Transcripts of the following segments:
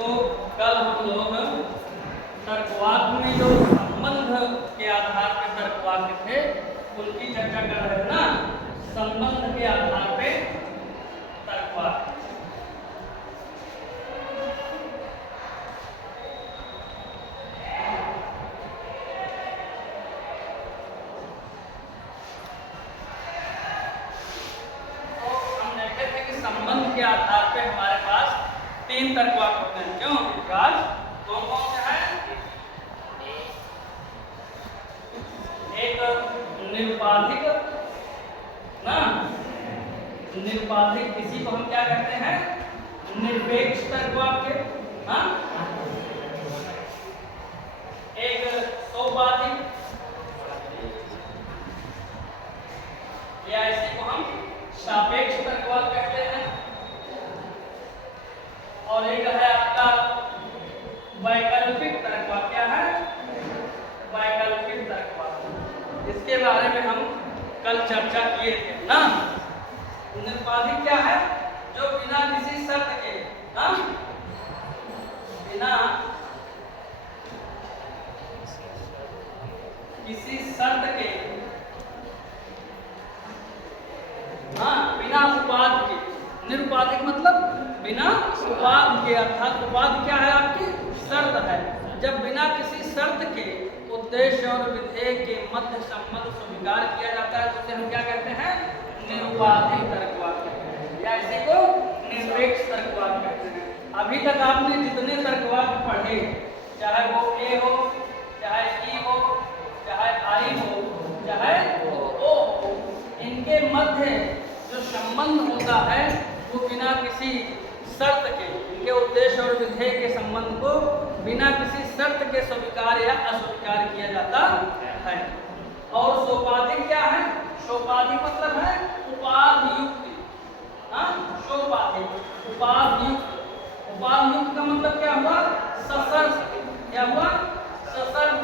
तो कल हम लोग तर्कवाद में जो संबंध के आधार पर तर्कवाद थे उनकी चर्चा कर रहे थे ना। संबंध के आधार पे तर्कवाद। तो हम देखे थे कि संबंध के आधार पे हमारे पास 3 तर्कवाद होते हैं। क्यों? राज कौन कौन से हैं? एक निरुपाधिक ना, निरुपाधिक, किसी को हम क्या कहते हैं? निरपेक्ष तर्कवाक्य। हाँ, एक सोपाधिक या इसी को हम सापेक्ष तर्कवाद कहते हैं। और एक है आपका वैकल्पिक तर्कवाद। क्या है? वैकल्पिक तर्कवाद। इसके बारे में हम कल चर्चा किए थे ना। निरुपाधिक क्या है? जो बिना किसी शर्त के, हाँ, बिना किसी शर्त के, हाँ, बिना उपाधि के। निरुपाधिक मतलब बिना उपाधि के, अर्थात उपाधि क्या है? आपकी शर्त है। जब बिना किसी शर्त के उद्देश्य और विधेय के मध्य संबंध स्वीकार किया जाता है तो उसे हम क्या कहते हैं? निरुपाधिक तर्कवाद कहते हैं, या इसी को निरपेक्ष तर्कवाद कहते हैं। अभी तक आपने जितने तर्कवाद पढ़े, चाहे वो ए हो, चाहे ई हो, चाहे आई हो, चाहे ओ हो, इनके मध्य जो संबंध होता है वो बिना किसी शर्त के, इनके उद्देश्य और विधेय के संबंध को बिना किसी शर्त के स्वीकार या अस्वीकार किया जाता है। और सोपाधिक क्या है? सोपाधिक मतलब है उपाधियुक्त। हाँ, सोपाधिक उपाधियुक्त। उपाधियुक्त का मतलब क्या हुआ? सशर्त। क्या हुआ? सशर्त।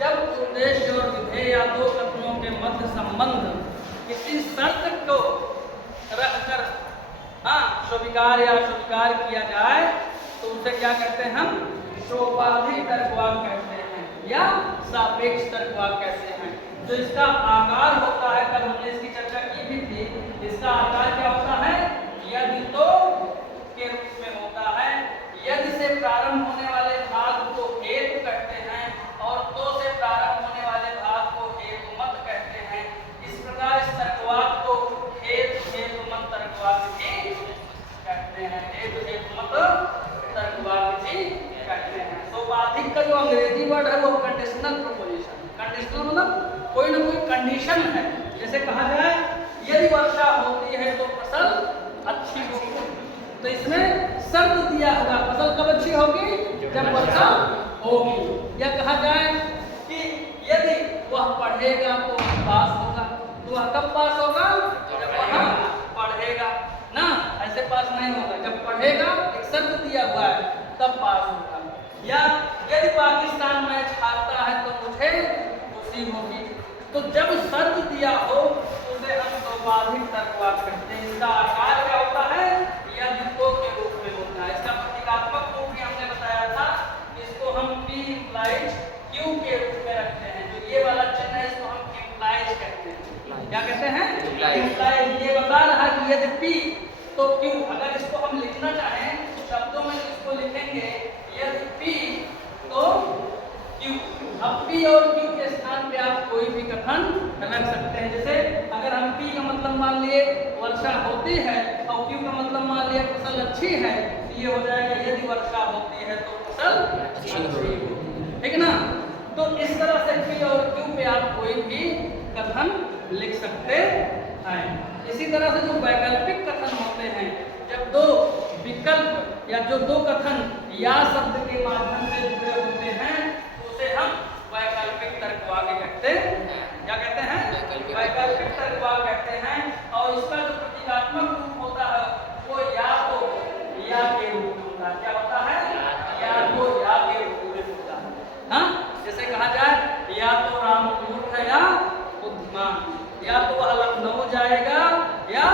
जब उद्देश्य और विधेय या दो कथनों के मध्य संबंध किसी शर्त को रखकर, हाँ, स्वीकार या अस्वीकार किया जाए तो उसे क्या कहते हैं? हम सोपाधिक तर्कवाद कहते हैं या सापेक्ष तर्कवाद कहते हैं। जो इसका आकार होता है, कल हमने इसकी चर्चा की भी थी, इसका आकार क्या होता है? यदि तो के रूप में होता है। यदि से प्रारंभ होने वाले भाग को हेतु कहते हैं और तो से प्रारंभ होने वाले भाग को हेतु मत कहते हैं। इस प्रकार इस तर्कवाद को हेतु मत तर्कवाद भी कहते हैं। हेतु मत तर्कवाद भी कहते हैं। सोपाधिक का जो अंग्रेजी वर्ड है वो कंडीशनल प्रोपोजिशन। कंडीशनल मतलब कोई ना कोई कंडीशन है। जैसे कहा जाए यदि वर्षा होती है तो फसल अच्छी होगी, तो इसमें शर्त दिया होगा फसल कब अच्छी होगी? जब वर्षा होगी। या कहा जाए कि यदि वह पढ़ेगा तो पास होगा, तो वह कब पास होगा? जब वह पढ़ेगा ना, ऐसे पास नहीं होगा। जब पढ़ेगा, एक शर्त दिया हुआ है, तब पास होगा। या यदि पाकिस्तान मैच हारता है तो मुझे खुशी होगी। तो जब शर्त दिया हो तो उसे हम सोपाधिक तर्कवाद कहते हैं। इसका आकार क्या होता है? यदि तो के रूप में होता है। इसका प्रतीकात्मक रूप भी हमने बताया था। इसको हम P implies Q के रूप में रखते हैं। जो ये वाला चिन्ह है इसको हम implies कहते हैं। क्या कहते हैं? implies। ये बता रहा है कि यदि P तो Q। अगर इसको हम लिखना चाहें शब्दों में इसको लिखेंगे यदि P तो Q। अब P और Q के स्थान पे आप कोई भी कथन रख सकते हैं। जैसे अगर हम P का मतलब मान लिए वर्षा होती है और Q का मतलब मान लिया फसल अच्छी है, तो ये हो जाएगा यदि वर्षा होती है तो फसल अच्छी होगी। ठीक ना? तो इस तरह से P और Q पे आप कोई भी कथन लिख सकते हैं। इसी तरह से जो वैकल्पिक कथन होते हैं, जब दो विकल्प या जो दो कथन या शब्द के माध्यम से जुड़े होते हैं तो उसे हम वैकल्पिक तर्कवाद कहते हैं। क्या कहते हैं? वैकल्पिक तर्कवाद कहते हैं। और इसका जो प्रतीकात्मक रूप होता है वो या तो या के रूप में होता है। क्या होता है? या तो या के रूप में होता है। हाँ, जैसे कहा जाए या तो राम मूर्ख है या बुद्धिमान, या तो वह लखनऊ जाएगा या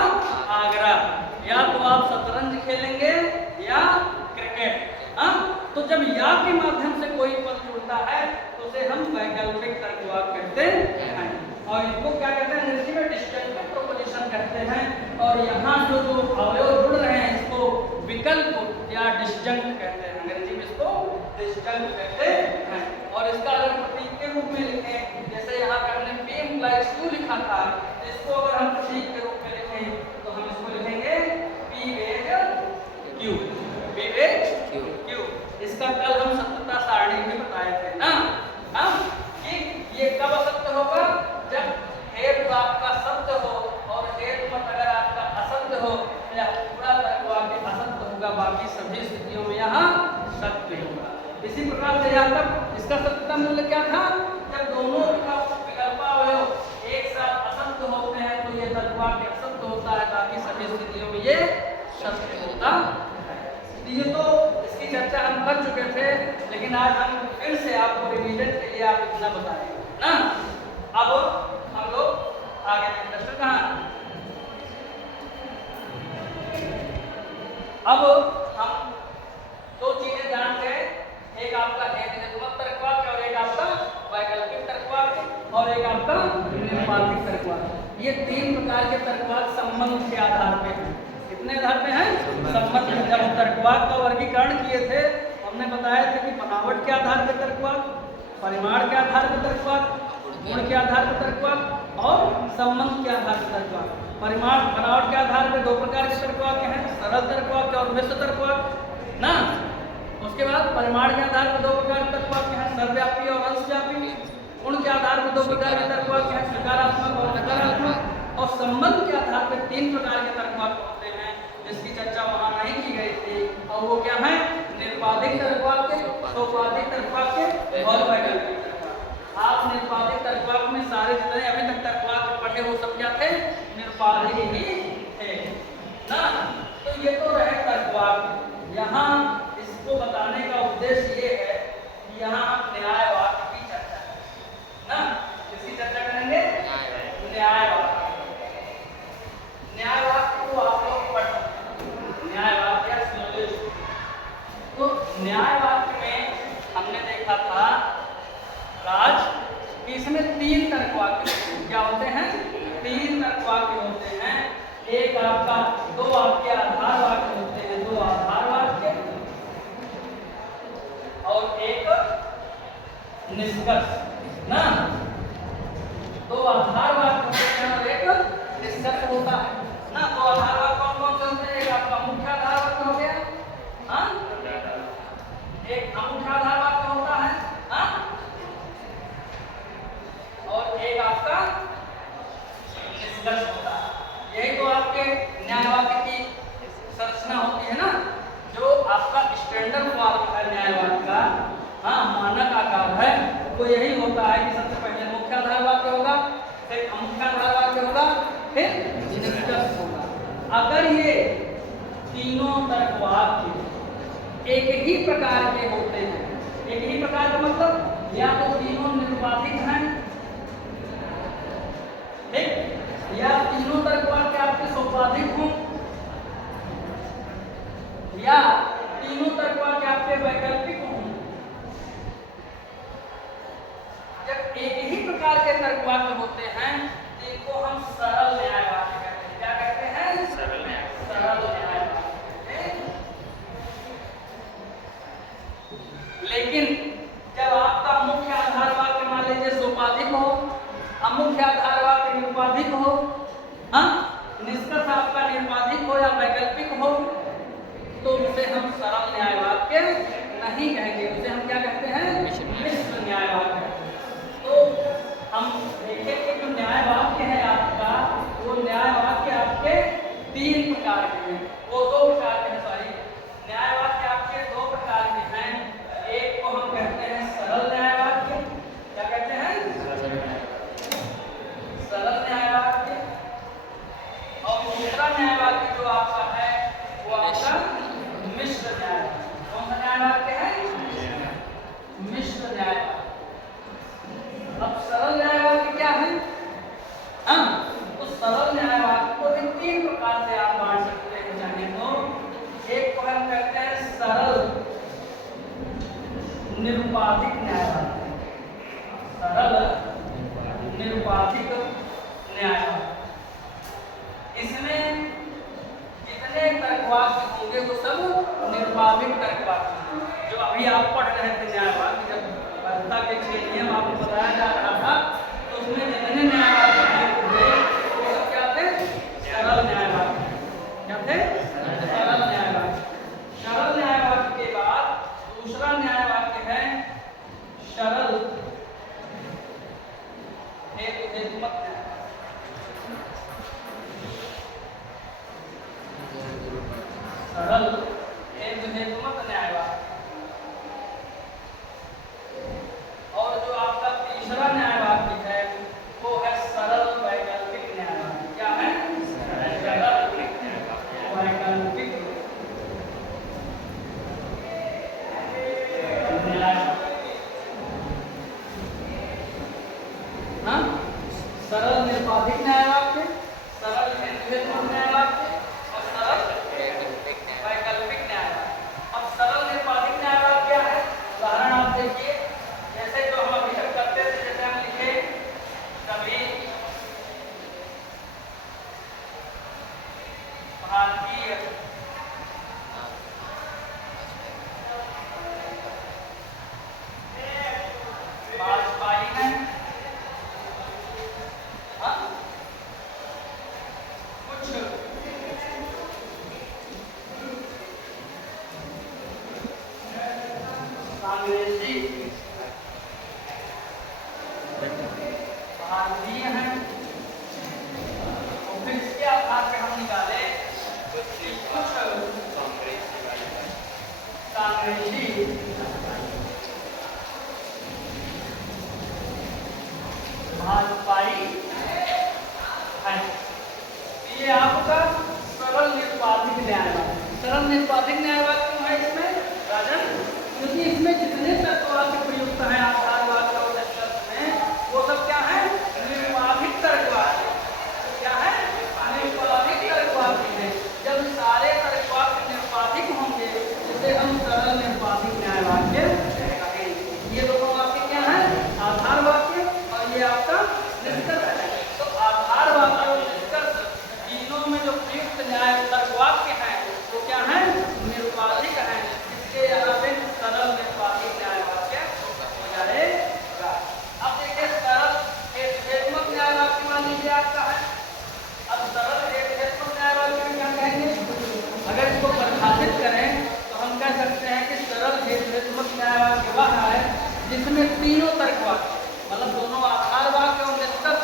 आगरा, या तो आप शतरंज खेलेंगे या क्रिकेट। हाँ, या के माध्यम से कोई पद जुड़ता है तो उसे हम वैकल्पिक तर्कवाद कहते हैं। और इनको क्या कहते हैं, अंग्रेजी में डिस्जंक्टिव प्रोपोजिशन कहते हैं। और यहाँ जो अवयव जुड़ रहे हैं इसको विकल्प या डिस्जंक्ट कहते हैं, अंग्रेजी में इसको डिस्जंक्ट कहते हैं। और इसका अगर प्रतीक के रूप में लिखें, जैसे यहाँ पे हमने P implies Q लिखा था, इसको अगर हम प्रतीक के रूप में लिखें तो हम इसको लिखेंगे P वेग Q, P वेग Q। इसका कल हम सत्यता सारणी में बताए थे ना, हाँ, कि ये कब असत्य होगा, जब हेतु आपका सत्य हो और हेतु मत अगर आपका असत्य हो, या पूरा तर्कवाक्य असत्य होगा, बाकी सभी स्थितियों में यहाँ सत्य होगा। इसी प्रकार से यहाँ तक इसका सत्यता मूल्य क्या था, जब दोनों विकल्पावयव एक साथ असत्य होते हैं तो ये तर्कवाक्य असत्य होता है, बाकी सभी स्थितियों में ये सत्य होता है। ये तो इसकी चर्चा हम कर चुके थे, लेकिन आज हम फिर से आपको रिवीजन के लिए आप इतना बताएंगे ना। अब हम लोग आगे प्रश्न कहाँ, अब हम दो चीजें जान गए, एक आपका हेतुमत तर्कवाक्य और एक आपका वैकल्पिक तर्कवाक्य और एक आपका निरुपाधिक तर्कवाक्य। ये तीन प्रकार के तर्कवाक्य संबंध के आधार पे हैं। कितने आधार पे हैं, संबंध। जब हम तर्कवाक्य का वर्गीकरण किए थे हमने बताया था कि बनावट के आधार पर तर्कवाक्य, परिमाण के आधार पर तर्कवाक्य, गुण के आधार पर तर्कवाक्य और संबंध के आधार पर तर्कवाक्य। परिमाण बनावट के आधार पर दो प्रकार के तर्कवाक्य हैं, सरल तर्कवाक्य और मिश्र तर्कवाक्य ना। उसके बाद परिमाण के आधार पर दो प्रकार के तर्कवाक्य हैं, सर्वव्यापी और अंशव्यापी। गुण के आधार पर दो प्रकार के तर्कवाक्य हैं, सकारात्मक और नकारात्मक। और संबंध के आधार पर तीन प्रकार के तर्कवाक्य होते हैं, जिसकी चर्चा वहां नहीं की गई थी। और वो क्या है, निरुपाधिक तर्कवाक्य, सोपाधिक तर्कवाक्य और वैकल्पिक तर्कवाक्य। आप निरुपाधिक तर्कवाक्य में सारे जितने अभी तक तर्कवाक्य पढ़े वो सब क्या थे, निरुपाधिक ही थे ना। तो ये तो रहे तर्कवाक्य। यहाँ इसको बताने का उद्देश्य ये है कि यहाँ हम न्यायवाक्य की चर्चा करेंगे ना। किसकी चर्चा करेंगे, न्यायवाक्य। न्यायवाक्य को आप लोग पढ़ सकते हैं, न्यायवाक्य या सिलोजिज्म। तो न्यायवाक्य में हमने देखा था राज कि इसमें तीन तर्कवाक्य क्या होते हैं, तीन तर्कवाक्य होते हैं। एक आपका, दो आपके आधार वाक्य होते हैं, दो आधार वाक्य और एक निष्कर्ष ना। दो आधार वाक्य होते हैं और एक निष्कर्ष होता है ना। तो आधार वाक्य कौन कौन से होते हैं, एक आपका मुख्य आधार वाक्य हो गया, हाँ, एक अमुख्य आधार वाक्य होता है, हाँ, और एक आपका निष्कर्ष होता है। यही तो आपके न्यायवाक्य की संरचना होती है ना। जो आपका स्टैंडर्ड फॉर्म है न्यायवाक्य का, हाँ, मानक आकार है, वो यही होता है कि सबसे पहले मुख्य आधार वाक्य होगा, फिर अमुख्य आधार वाक्य होगा, फिर निष्कर्ष होगा। अगर ये तीनों तर्कवाक्य एक ही प्रकार के होते हैं, एक ही प्रकार का मतलब या तो तीनों निरुपाधिक हैं, ठीक, या तीनों तर्कवाक्य आपके सोपाधिक हों, या तीनों तर्कवाक्य आपके वैकल्पिक हों। जब एक ही प्रकार के तर्कवाक्य होते हैं जिनको हम सरल न्यायवाक्य कहते हैं। क्या कहते हैं, सरल न्यायवाक्य। लेकिन जब आपका मुख्य आधार वाक्य मान लीजिए सोपाधिक हो, अमुख्य आधार वाक्य निरुपाधिक हो, हाँ, निष्कर्ष आपका निरुपाधिक हो या वैकल्पिक हो, तो उसे हम सरल न्यायवाक्य नहीं कहेंगे, उसे हम क्या कहते हैं, मिश्र न्यायवाक्य। तो हम देखें कि जो न्यायवाक्य है आपका, वो न्यायवाक्य आपके तीन प्रकार के हैं, वो दो प्रकार के हैं, सॉरी, न्यायवाक्य आपके दो प्रकार के हैं। एक को हम कहते हैं सरल न्यायवाक्य, क्या कहते हैं, सरल न्यायवाक्य। और दूसरा न्यायवाक्य जो आपका है वो आपका मिश्र न्यायवाक्य। कौन सा न्यायवाक्य है, मिश्र न्यायवाक्य। अब सरल न्यायवाक्य क्या है, हाँ, तो सरल न्यायवाक्य को भी तीन प्रकार से आप बांट सकते हैं। निरुपाधिक न्यायवाद, सरल निरुपाधिक न्यायवाद। इसमें जितने तर्कवाक्य होंगे वो सब निरुपाधिक तर्कवाक्य हैं। जो अभी आप पढ़ रहे थे न्यायवाद, जब वैधता के 6 नियम आपको बताया जा रहा था, तो उसमें जितने न्यायवाद थे वो सब क्या थे? सरल न्यायवाद। क्या थे? सरल न्यायवाद। सरल न्यायवाद के बाद दूसरा न्यायवाक्य है सरल हेतुमत न्यायवाद। सरल हेतुमत न्यायवाद। और जो आपका तीसरा न्यायवाक्य है वो है सरल वैकल्पिक न्यायवाद। क्या है? सरल वैकल्पिक न्यायवाद। हाँ, सरल निरुपाधिक न्यायवाक्य, सरल हेतुमत न्यायवाक्य और सरल वैकल्पिक न्यायवाद। अब सरल निरुपाधिक न्यायवाद क्या है? उदाहरण आप देखिए, जैसे जो हम अभी तक करते थे, जैसे हम लिखे कभी भारतीय वाजपेयी ने कुछ कांग्रेसी भारतीय हैं, और फिर इसके आधार पे हम निकाले कुछ कांग्रेसी भाजपाई है। ये आपका सरल निरुपाधिक न्यायवाद। सरल निरुपाधिक न्यायवाद क्यों है इसमें राजन? क्योंकि इसमें जितने तर्कवाक्य प्रयुक्त हैं आधारवाद और निष्कर्ष में, वो सब क्या है? निरुपाधिक तर्कवाक्य। क्या है? निरुपाधिक तर्कवाक्य है। जब सारे तर्कवाक्य निरुपाधिक होंगे, जिसे हम सरल निरुपाधिक न्यायवाक्य कहेंगे। ये दोनों वाक्य क्या है? आधार वाक्य और ये आपका निष्कर्ष है। तो आधार वाक्य और निष्कर्ष तीनों में जो प्रयुक्त न्याय तर्कवाक्य हैं वो क्या है? निरुपाधिक हैं। इसके यहाँ पे सरल निरुपाधिक न्यायवाक्य हो जाएगा। अब देखिए सरल हेतुमत न्यायवाक्य मान लीजिए आपका है। अब सरल हेतुमत न्यायवाक्य में क्या कहेंगे? अगर इसको परिभाषित करें तो हम कह सकते हैं कि सरल हेतुमत न्यायवाक्य वह है जिसमें तीनों तर्कवाक्य, मतलब दोनों आधार वाक्य और निष्कर्ष,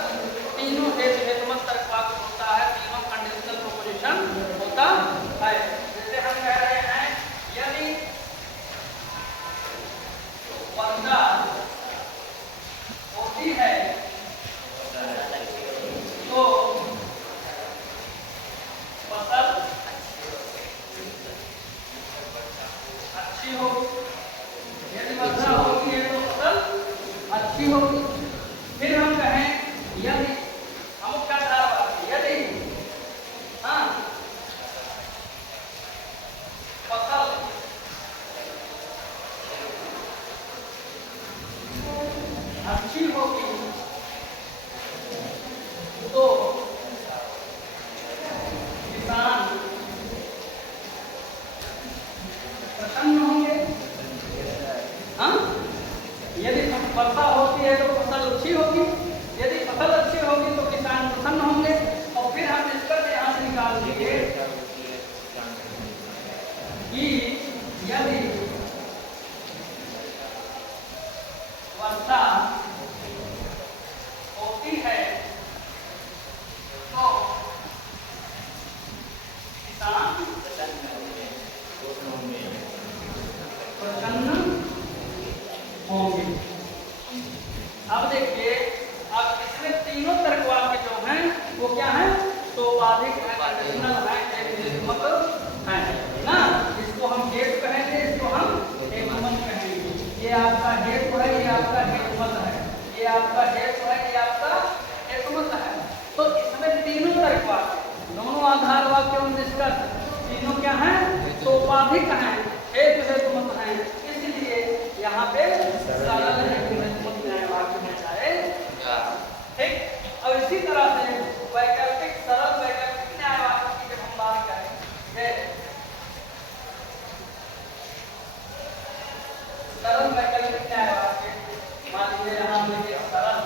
तीनों हेतुमत तर्कवाक्य होता है, तीनों कंडीशनल प्रोपोजिशन होता है। जैसे हम कह रहे हैं यदि वर्षा होती है तो फसल अच्छी होगी। यदि वर्षा होती है तो फसल अच्छी होगी। फिर हम कहें यदि हम क्या धारवाक्य, यदि हाँ फसल अच्छी होगी तो किसान प्रसन्न होंगे। हाँ, यदि वर्षा होती है तो फसल अच्छी होगी, यदि फसल अच्छी होगी तो किसान प्रसन्न होंगे। और फिर हम निष्कर्ष यहाँ से निकाल देंगे कि यदि वर्षा होती है तो किसान प्रसन्न होंगे। अब देखिए, अब इसमें तीनों तर्कवाक्य जो हैं वो क्या है? सोपाधिक है, कंडीशनल है, हेतुमत है ना। इसको हम हेतु कहेंगे, इसको हम हेतुमत कहेंगे। ये आपका हेतु है, ये आपका हेतुमत है, ये आपका हेतु है, ये आपका हेतुमत है। तो इसमें तीनों तर्कवाक्य, दोनों आधार वाक्य और निष्कर्ष, तीनों क्या हैं? सोपाधिक हैं, हेतु हेतुमत हैं। इसलिए यहाँ पे सरल वैकल्पिक न्याय वाक्य, मान लीजिए यहाँ लिखे सरल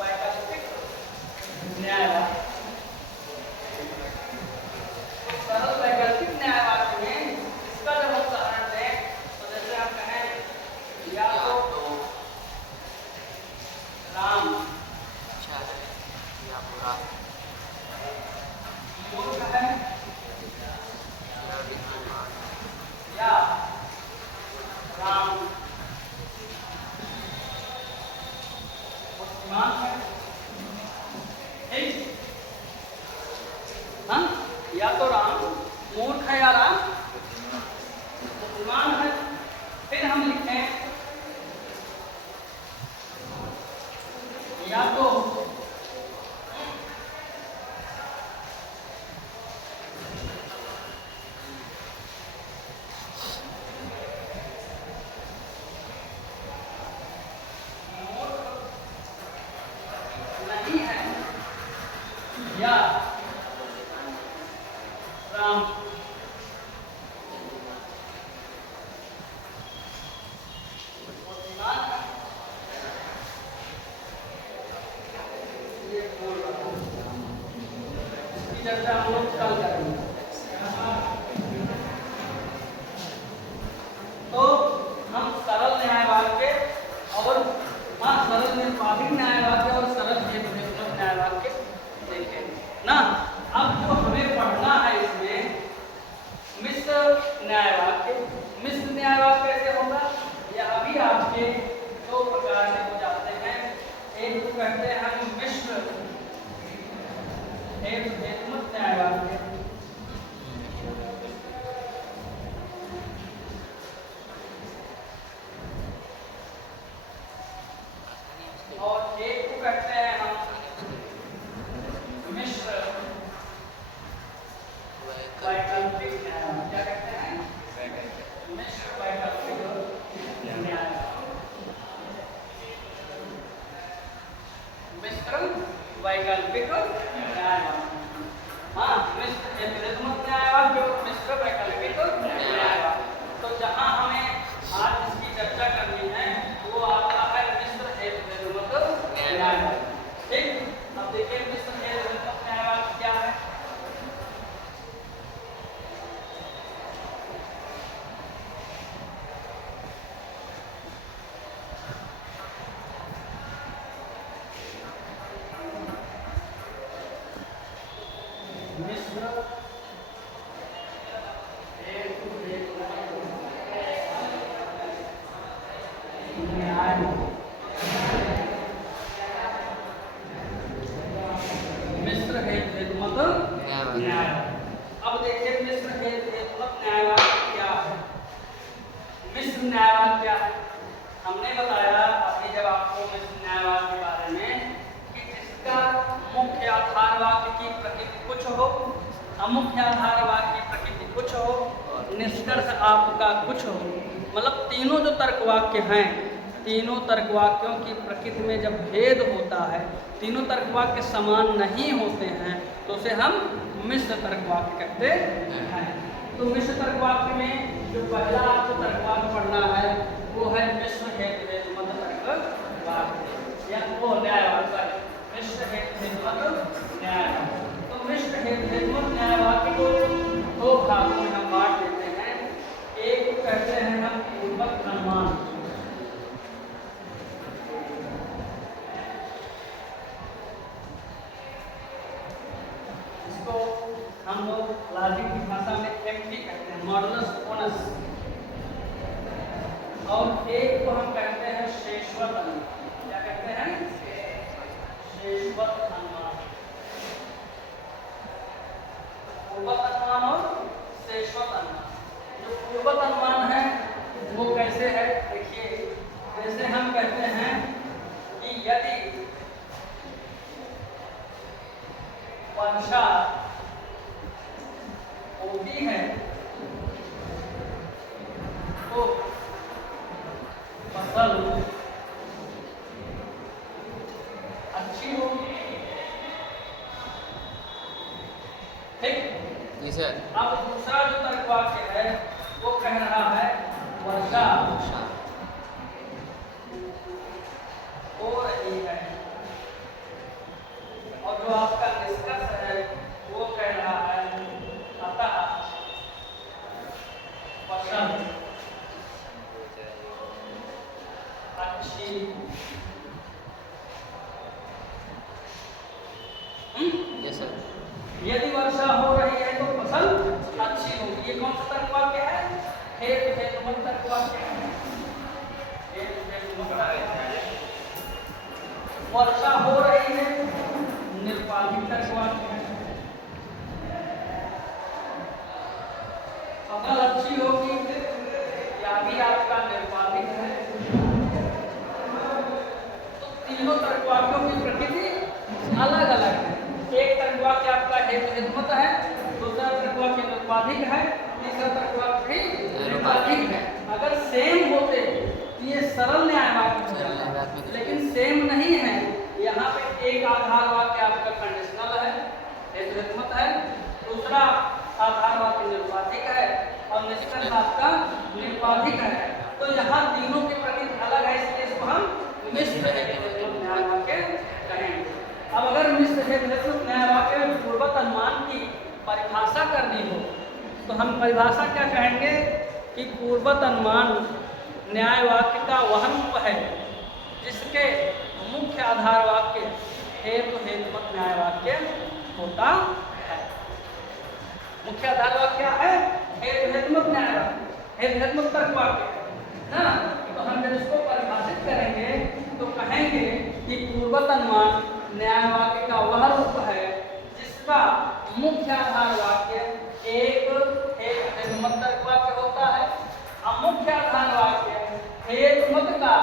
वैकल्पिक न्याय वाक्य। सरल वैकल्पिक न्याय वाक्य में इसका जब हम उदाहरण दें तो जैसे हम कहें या तो राम अच्छा है या बुरा है, मूर्ख है या विद्वान है, या राम बुद्धिमान है। ठीक? हाँ? या तो राम मूर्ख है या राम बुद्धिमान है। फिर हम लिखें या तो नहीं है या राम बुद्धिमान है। ये बोल रहा हूं। इसकी चर्चा हम लोग कल करेंगे। तो हम सरल न्याय वाक्य और सरल निरुपाधिक न्याय वाक्य और सरल हेतुनिर्भर न्याय वाक्य देखें ना। अब जो हमें पढ़ना है इसमें मिश्र न्याय वाक्य। मिश्र न्याय वाक्य कैसे होगा? यह अभी आपके दो प्रकार से हो जाते हैं। एक को कहते हैं हम मिश्र हेतुनिर्भर न्याय वाक्य, और एक को कहते हैं हम मिश्र वैकल्पिक न्याय वाक्य। क्या कहते हैं? मिश्र वैकल्पिक न्याय वाक्य। मिश्र वैकल्पिक न्याय वाक्य। हाँ, मिश्र हेतुनिर्भर न्याय वाक्य और मिश्र वैकल्पिक न्याय वाक्य। तो जहाँ हमें आज इसकी चर्चा करनी है वो आपका है मिश्र हेतुनिर्भर न्याय वाक्य। ठीक? अब देखिए मिश्र हेतुनिर्भर न्याय वाक्य क्या है। मिश्र न्याय मिश्र हेतुनिर्भर न्याय। अब देखिए मिश्र हेतुनिर्भर न्याय वाक्य क्या है। मिश्र न्याय वाक्य क्या है? हमने बताया अभी जब आपको मिश्र न्याय वाक्य के बारे में कि जिसका मुख्य आधार वाक्य की प्रकृति कुछ हो, अमुख्य आधार वाक्य की प्रकृति कुछ हो, निष्कर्ष आपका कुछ हो। मतलब तीनों जो तर्क वाक्य हैं, तीनों तर्क वाक्यों की प्रकृति में जब भेद होता है, तीनों तर्क वाक्य समान नहीं होते हैं, तो उसे हम मिश्र तर्क वाक्य कहते हैं। तो मिश्र तर्क वाक्य में जो पहला आपको तर्क वाक्य पढ़ना है वो है मिश्र हेतुनिर्भर तर्क वाक्य या वो न्याय वाक्य। मिश्र हेतुनिर्भर न्याय वाक्य। तो मिश्र हेतुनिर्भर न्याय वाक्य को दो भागों में हम बांट देते हैं। एक को कहते हैं हम पूर्वक अनुमान, इसको हम लोग लॉजिक की भाषा में एमटी कहते हैं, मॉडुलस पोनस। और एक को हम कहते हैं शेषवत अनुमान। क्या कहते हैं? शेषवत अनुमान। पूर्वक अनुमान और शेषवत अनुमान। जो पूर्वक अनुमान है वो कैसे है? देखिए, जैसे हम कहते हैं कि यदि वर्षा होती है तो फसल अच्छी होगी। ठीक? सर। अब दूसरा जो तर्क वाक्य है वो कह रहा है वर्षा वर्षा हो रही है, और जो आपका निष्कर्ष है वो कह रहा है अतः फसल अच्छी। Yes sir. यदि वर्षा हो रही है तो फसल अच्छी होगी। ये कौन सा तर्क वाक्य है? हेतु हेतुमत तर्क वाक्य है। हेतु हेतुमत तर्क वाक्य है। वर्षा हो रही है निरुपाधिक तर्क वाक्य है। फसल अच्छी होगी या भी आपका निरुपाधिक है। तो तीनों तर्क वाक्यों की प्रकृति अलग अलग है। एक तर्क वाक्य आपका हेतु हेतुमत है, दूसरा तर्क वाक्य निरुपाधिक है, तीसरा तर्क वाक्य भी निरुपाधिक है। अगर सेम होते तो ये सरल न्याय वाक्य हो जाता, लेकिन सेम नहीं है। यहाँ पे एक आधार वाक्य आपका कंडीशनल है, हेतु हेतुमत है, दूसरा आधार वाक्य निरुपाधिक है और निष्कर्ष आपका निरुपाधिक है। तो यहाँ तीनों की प्रकृति अलग है, इसलिए इसको हम मिश्र हेतु हेतुमत न्याय वाक्य कहेंगे। अब अगर मिश्र हेतु हेतुमत न्याय वाक्य में पूर्वत अनुमान की परिभाषा करनी हो तो हम परिभाषा क्या कहेंगे कि पूर्वत अनुमान न्याय वाक्य का वह रूप है जिसके मुख्य आधार वाक्य हेतु हेतुमत न्याय वाक्य होता है। मुख्य आधार वाक्य क्या है? हेतु हेतुमत न्याय वाक्य, हेतु हेतुमत तर्क वाक्य ना। तो हम जब इसको परिभाषित करेंगे तो कहेंगे कि पूर्वत अनुमान न्याय वाक्य का वह रूप है जिसका मुख्य आधार वाक्य एक हेतु हेतुमत तर्क वाक्य होता है, अमुख्य आधार वाक्य हेतुमत का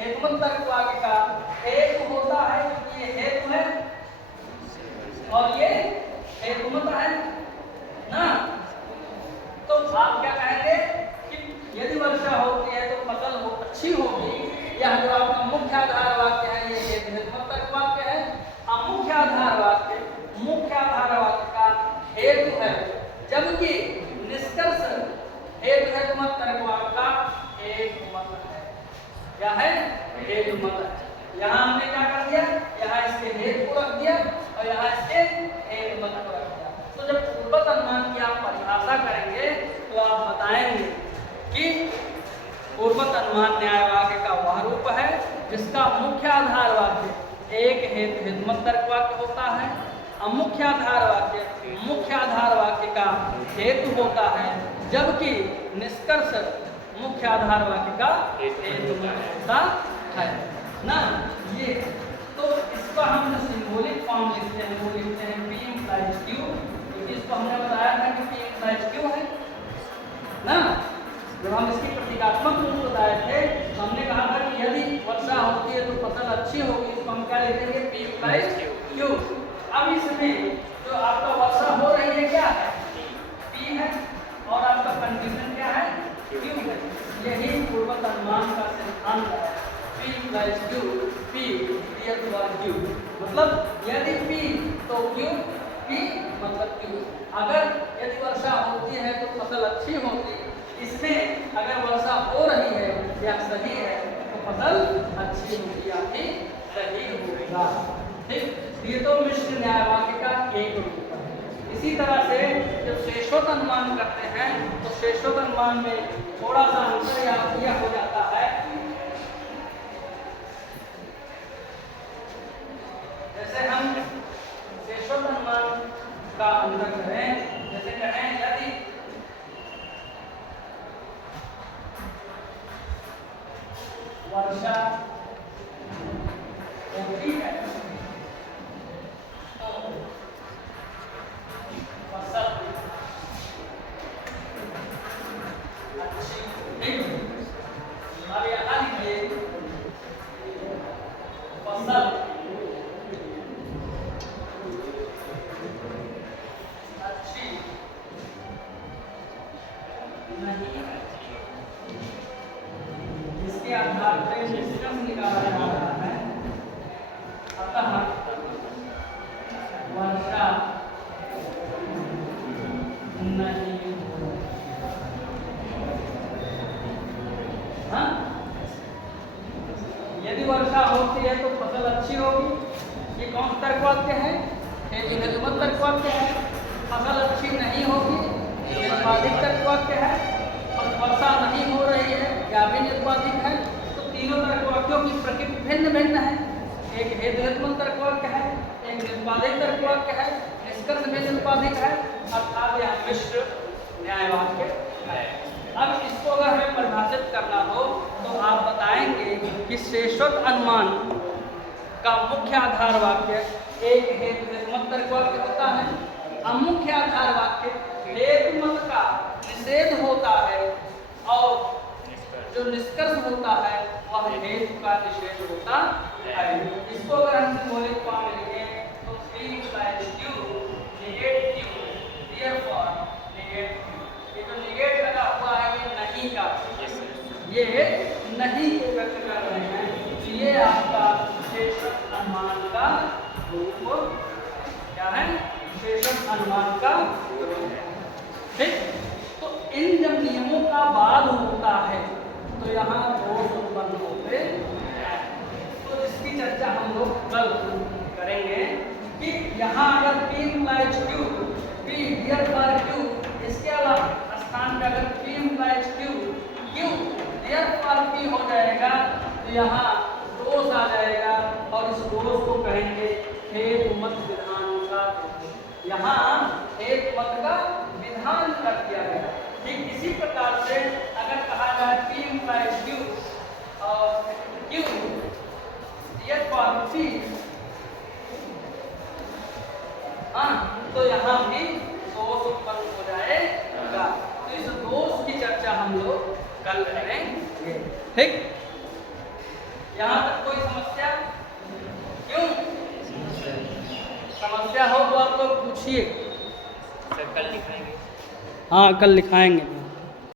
हेतुमत तर्क वाक्य का हेतु होता है, क्योंकि ये हेतु है और ये हेतुमत है ना। तो आप क्या कहेंगे कि यदि वर्षा होती है तो फसल अच्छी होगी। यह जो आपका मुख्य आधार वाक्य है ये हेतु हेतुमत तर्क वाक्य है। अमुख्य आधार वाक्य मुख्य आधार वाक्य का हेतु है, जबकि निष्कर्ष हेतु हेतुमत तर्क वाक्य का हेतुमत है। क्या है? हेतुमत है। यहाँ हमने क्या कर दिया? यहाँ इसके हेतु को रख दिया और यहाँ इसके हेतुमत को रख दिया। तो जब पूर्वत अनुमान की आप परिभाषा करेंगे तो आप बताएंगे कि पूर्वत अनुमान न्याय वाक्य का वह रूप है जिसका मुख्य आधार वाक्य एक हेतु हेतुमत तर्क वाक्य होता है, अमुख्य आधार वाक्य मुख्य आधार वाक्य का हेतु होता है, जबकि निष्कर्ष मुख्य आधार वाक्य का हेतुमत होता है ना। ये तो इसका हम जो सिंबॉलिक फॉर्म लिखते हैं वो लिखते हैं P implies Q, क्योंकि इसको हमने बताया था कि P implies Q है ना। जब हम इसकी प्रतीकात्मक रूप बताए थे हमने कहा था कि यदि वर्षा होती है तो फसल अच्छी होगी, इसको हम क्या लिखेंगे? P implies Q। अब इसमें जो आपका वर्षा हो रही है क्या है? P है और आपका कंडीशन क्या है? Q है। यही पूर्वत अनुमान का सिद्धांत है। P implies Q, P real to Q, मतलब यदि P तो Q, P मतलब Q। अगर यदि वर्षा होती है तो फसल अच्छी होगी, इसमें अगर वर्षा हो रही है या सही है तो फसल अच्छी होगी या फिर सही होगा। ठीक, ये तो मिश्र न्याय वाक्य का एक रूप है। इसी तरह से जब शेषोत अनुमान करते हैं तो शेषोत अनुमान में थोड़ा सा अंतर यह हो जाता है। जैसे हम शेषोत अनुमान का अंतर करें, जैसे कहें यदि वर्षा होती है तो फसल अच्छी होगी। अब यहाँ लिखिए फसल अच्छी नहीं है। इसके आधार पर निष्कर्ष निकाला जा रहा है अतः वर्षा नहीं हो। हाँ, यदि वर्षा होती है तो फसल अच्छी होगी। ये कौन सा तर्क वाक्य है? हेतु हेतुमत तर्क वाक्य है। फसल अच्छी नहीं होगी, निरुपाधिक तर्क वाक्य है। और वर्षा नहीं हो रही है, क्या भी निरुपाधिक है। तो तीनों तर्क वाक्यों की प्रकृति भिन्न भिन्न है। एक हेतु हेतुमत तर्क वाक्य है, एक निरुपाधिक तर्क वाक्य है, निष्कर्ष में निरुपाधिक है, अर्थात यह मिश्र न्याय वाक्य है। अब इसको अगर हमें परिभाषित करना हो तो आप बताएंगे कि शेषोक्त अनुमान का मुख्य आधार वाक्य एक हेतु हेतुमत तर्क वाक्य होता है। अमुख्य आधार वाक्य हेतुमत का निषेध होता है और जो निष्कर्ष होता है वह हेतु का निषेध होता है। इसको अगर हम सिंबॉलिक फॉर्म में लिखें तो P implies Q, negate Q, therefore negate Q। ये जो negate लगा हुआ है ये नहीं का, ये नहीं को व्यक्त कर रहे हैं। तो ये आपका शेषोक्त अनुमान का रूप क्या है? शेषोक्त अनुमान का रूप है। ठीक, तो इन जब नियमों का बाद होता है तो यहाँ दोष उत्पन्न होते हैं। तो इसकी चर्चा हम लोग कल करेंगे कि यहाँ अगर P implies Q, P here for Q, इसके अलावा स्थान पे अगर P implies Q, Q here for P हो जाएगा तो यहाँ दोष आ जाएगा और इस दोष को कहेंगे हेतुमत विधान का। यहाँ हेतुमत का विधान कर दिया गया। ठीक इसी प्रकार से अगर कहा जाए P implies Q और Q here for P, हाँ, तो यहाँ भी दोष उत्पन्न हो जाएगा। तो इस दोष की चर्चा हम लोग कल करेंगे। ठीक, यहाँ तक कोई समस्या? क्यों समस्या हो तो आप लोग पूछिए। सर कल लिखाएंगे। हाँ, कल लिखाएंगे।